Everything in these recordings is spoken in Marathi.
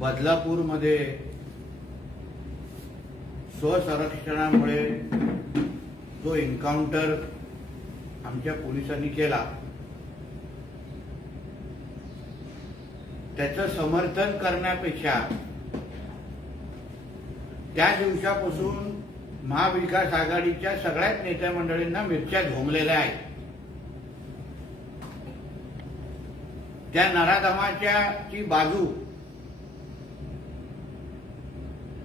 बदलापूरमध्ये स्वसंरक्षणामुळे जो एन्काउंटर आमच्या पोलिसांनी केला त्याचं समर्थन करण्यापेक्षा त्या दिवसापासून महाविकास आघाडीच्या सगळ्याच नेत्या मंडळींना मिरच्या झोंबलेल्या आहेत. त्या नराधमाच्या ची बाजू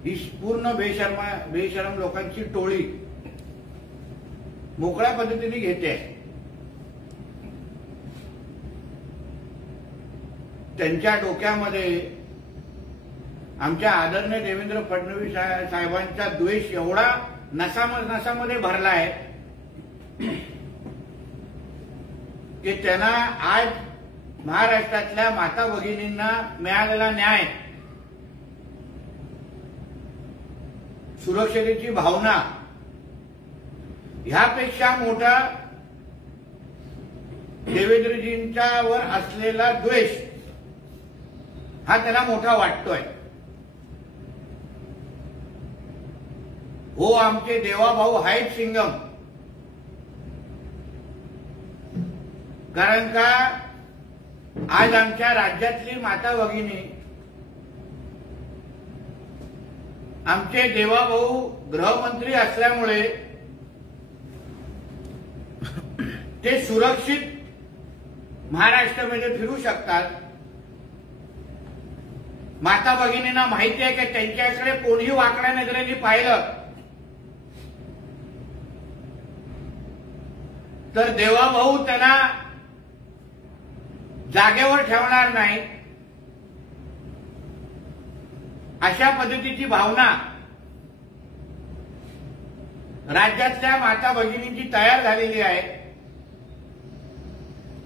ही पूर्ण बेशरम लोकांची टोळी मोकळ्या पद्धतीने घेते. त्यांच्या डोक्यामध्ये आमच्या आदरणीय देवेंद्र फडणवीस साहेबांचा द्वेष एवढा नसामध्ये भरला आहे की त्यांना आज महाराष्ट्रातल्या माता भगिनींना मिळालेला न्याय, सुरक्षतेची भावना ह्यापेक्षा मोठा देवेंद्रजींच्यावर असलेला द्वेष हा त्यांना मोठा वाटतोय. हो, आमचे देवाभाऊ आहेत सिंगम. कारण का आज आमच्या राज्यातली माता भगिनी आमचे देवाभाऊ गृहमंत्री असल्यामुळे ते सुरक्षित महाराष्ट्रामध्ये फिरू शकतात. माता भगिनींना माहिती आहे की त्यांच्याकडे कोणीही वाकड्या नजरेने पाहिलं तर देवाभाऊ त्यांना जागेवर ठेवणार नाही. अशा पद्धतीची भावना राज्यातल्या माता भगिनींची तयार झालेली आहे.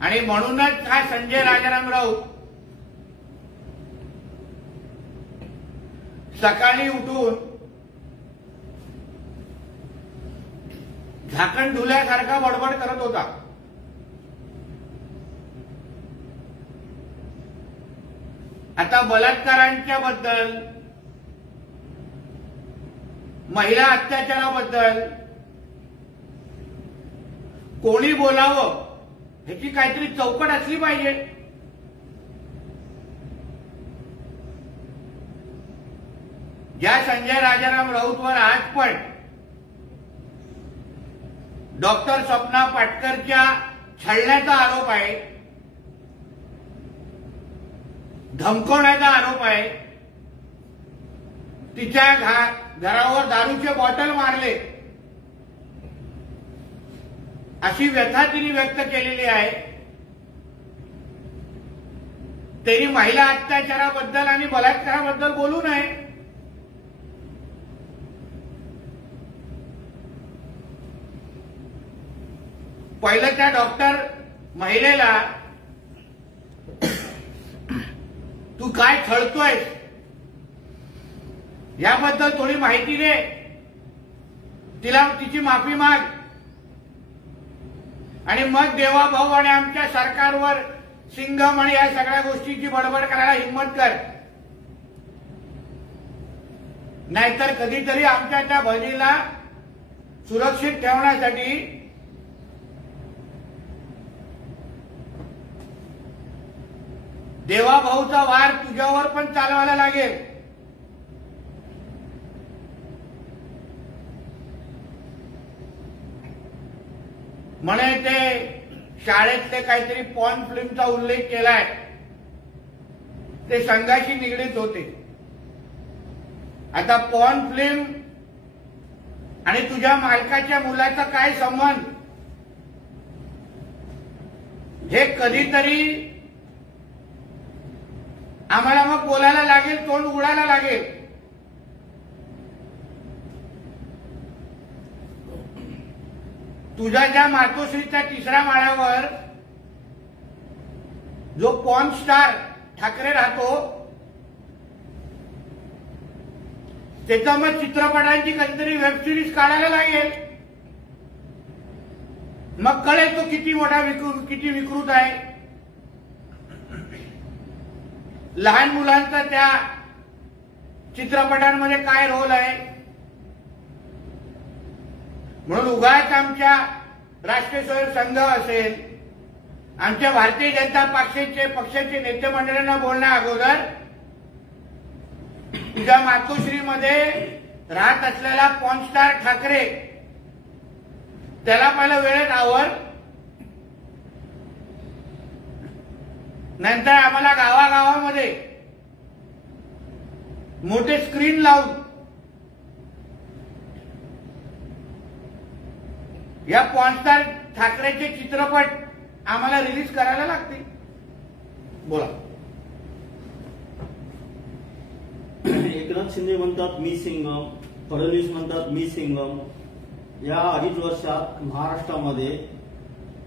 आणि म्हणूनच हा संजय राजाराम राऊत सकाळी उठून झाकण धुल्यासारखा बडबड करत होता. आता बलात्कारांच्या बद्दल, महिला अत्याचाराबद्दल कोणी बोलावं ह्याची काहीतरी चौकट असली पाहिजे. ज्या संजय राजाराम राऊतवर आज पण डॉक्टर स्वप्ना पाटकरच्या छळण्याचा आरोप आहे, धमकवण्याचा आरोप आहे, तिच्या घरावर दारूचे बॉटल मारले अशी व्यथा तिने व्यक्त केलेली आहे. त्यांनी महिला अत्याचाराबद्दल आणि बलात्काराबद्दल बोलू नये. पहिलं त्या डॉक्टर महिलेला तू काय छळतोयस याबद्दल थोडी माहिती दे, तिला तिची माफी माग आणि मग देवाभाऊ आणि आमच्या सरकारवर सिंगम आणि या सगळ्या गोष्टीची बडबड करायला हिंमत कर. नाहीतर कधीतरी आमच्या त्या बहिणीला सुरक्षित ठेवण्यासाठी देवाभाऊचा वार तुझ्यावर पण चालवायला लागेल. म्हणे ते शाळेतले काहीतरी पॉर्न फिल्मचा उल्लेख केलाय, ते संघाशी निगडीत होते. आता पॉर्न फिल्म आणि तुझ्या मालकाच्या मुलाचा काय संबंध हे कधीतरी आम्हाला मग बोलायला लागेल, तोंड उघडायला लागेल. तुझ्या ज्या मातोश्रीच्या 3ऱ्या माळ्यावर जो पॉर्न स्टार ठाकरे राहतो त्याचा मग चित्रपटांची कधीतरी वेब सिरीज काढायला लागेल. मग कळेल तो किती मोठा किती विकृत आहे. लहान मुलांचा त्या चित्रपटांमध्ये काय रोल आहे? म्हणून उगाच आमच्या राष्ट्रीय स्वयंसेवक संघ असेल, आमच्या भारतीय जनता पक्षाचे नेते मंडळींना बोलण्या अगोदर तुझ्या मातोश्रीमध्ये राहत असलेला पॉर्न स्टार ठाकरे त्याला पहिलं वेळेत आवर, नंतर आम्हाला गावागावामध्ये मोठे स्क्रीन लावून या पॉर्न स्टार ठाकरेचे चित्रपट आम्हाला रिलीज करायला लागतील. बोला. एकनाथ शिंदे म्हणतात मी सिंगम, फडणवीस म्हणतात मी सिंगम. या 2.5 वर्षात महाराष्ट्रामध्ये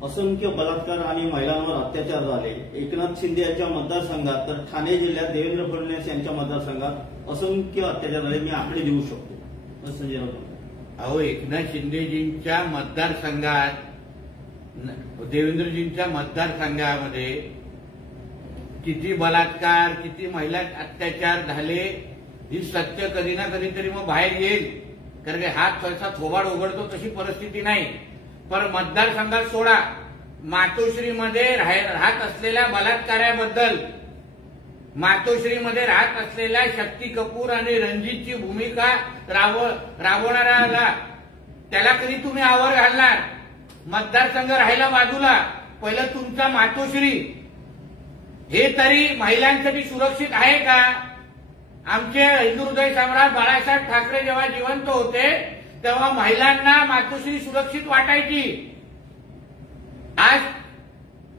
असंख्य बलात्कार आणि महिलांवर अत्याचार झाले. एकनाथ शिंदे यांच्या मतदारसंघात तर ठाणे जिल्ह्यात देवेंद्र फडणवीस यांच्या मतदारसंघात असंख्य अत्याचार झाले. मी आकडे देऊ शकतो. संजय राऊत. अहो, एकनाथ शिंदेजींच्या मतदारसंघात, देवेंद्रजींच्या मतदारसंघामध्ये किती बलात्कार, किती महिला अत्याचार झाले ही सत्य कधी ना कधीतरी मग बाहेर येईल. कारण की हात सहसा थोबाड उघडतो तशी परिस्थिती नाही. पण मतदारसंघात सोडा, मातोश्रीमध्ये राहत असलेल्या बलात्काराबद्दल, मातोश्रीमध्ये राहत असलेल्या शक्ती कपूर आणि रणजितची भूमिका राबवणाऱ्याला त्याला कधी तुम्ही आवर घालणार? मतदारसंघ राहिला बाजूला, पहिलं तुमचा मातोश्री हे तरी महिलांसाठी सुरक्षित आहे का? आमचे हिंदू हृदय सम्राट बाळासाहेब ठाकरे जेव्हा जिवंत होते तेव्हा महिलांना मातोश्री सुरक्षित वाटायची. आज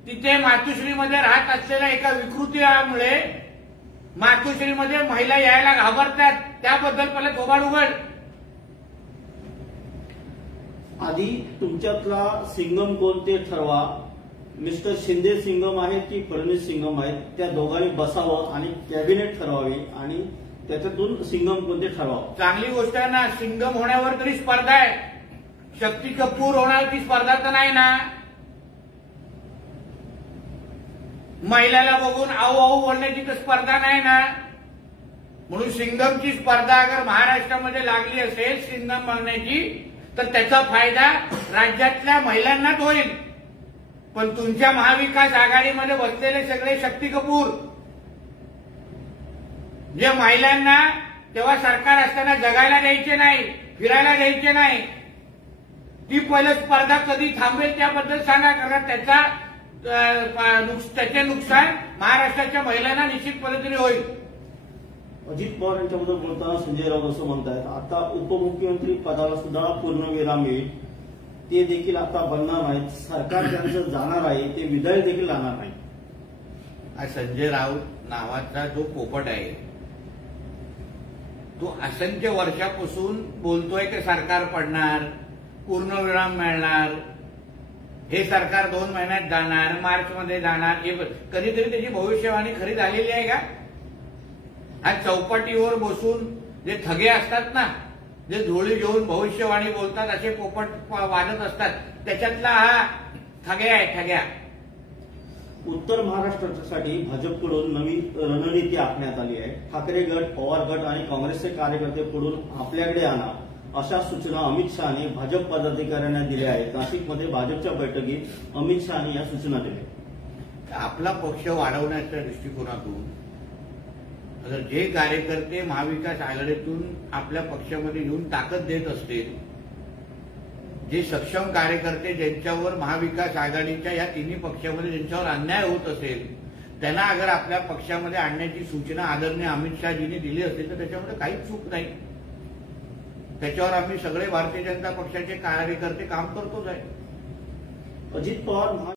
तिथे मातोश्रीमध्ये राहत असलेल्या एका विकृतीमुळे मातोश्रीमध्ये महिला यायला घाबरतात. त्याबद्दल पहिलं थोबाड उघड. आधी तुमच्यातला सिंगम कोण ते ठरवा. मिस्टर शिंदे सिंगम आहेत की फडणवीस सिंगम आहेत, त्या दोघांनी बसावं आणि कॅबिनेट ठरवावे आणि त्याच्यातून सिंगम कोणते ठरवावं. चांगली गोष्ट आहे ना. सिंगम होण्यावर तरी स्पर्धा आहे. शक्ती कपूर होणार ती स्पर्धा तर नाही ना. महिलाला बघून आऊ आऊ बोलण्याची तर स्पर्धा नाही ना. म्हणून सिंगमची स्पर्धा अगर महाराष्ट्रामध्ये लागली असेल सिंगम बनण्याची, तर त्याचा फायदा राज्यातल्या महिलांनाच होईल. पण तुमच्या महाविकास आघाडीमध्ये बसलेले सगळे शक्ती कपूर जे महिलांना तेव्हा सरकार असताना जगायला द्यायचे नाही, फिरायला द्यायचे नाही, ती पहिलं स्पर्धा कधी थांबेल त्याबद्दल सांगा. कारण त्याचे नुकसान महाराष्ट्राच्या महिलांना निश्चित पद्धतीने होईल. अजित पवार यांच्याबद्दल बोलताना संजय राऊत असं म्हणतायत आता उपमुख्यमंत्री पदाला सुद्धा पूर्णविराम येईल. ते देखील आता बनणार नाहीत. सरकार त्यांचं जाणार आहे, ते विधायक देखील राहणार नाही. आज संजय राऊत नावाचा जो पोपट आहे तो असंख्य वर्षापासून बोलतोय की सरकार पडणार, पूर्णविराम मिळणार, हे सरकार 2 महिन्यात जाणार, मार्चमध्ये जाणार. कधीतरी त्याची भविष्यवाणी खरी झालेली आहे का? आज चौपाटीवर बसून जे थगे असतात ना, जे झोळी घेऊन भविष्यवाणी बोलतात, असे पोपट वाजत असतात, त्याच्यातला हा ठग्या आहे. ठग्या. उत्तर महाराष्ट्रासाठी भाजपकडून नवी रणनीती आखण्यात आली आहे. ठाकरे गट, पवार गट आणि काँग्रेसचे कार्यकर्ते पुढून आपल्याकडे आणा अशा सूचना अमित शहानी भाजप पदाधिकाऱ्यांना दिल्या आहेत. नाशिकमध्ये भाजपच्या बैठकीत अमित शहानी या सूचना दिल्या. आपला पक्ष वाढवण्याच्या दृष्टिकोनातून जर जे कार्यकर्ते महाविकास आघाडीतून आपल्या पक्षामध्ये येऊन ताकद देत असतील, जे सक्षम कार्यकर्ते ज्यांच्यावर महाविकास आघाडीच्या या तिन्ही पक्षामध्ये ज्यांच्यावर अन्याय होत असेल, त्यांना अगर आपल्या पक्षामध्ये आणण्याची सूचना आदरणीय अमित शहाजींनी दिली असेल तर त्याच्यामध्ये काहीच चूक नाही. त्याच्यावर आम्ही सगळे भारतीय जनता पक्षाचे कार्यकर्ते काम करतोच आहे. अजित पवार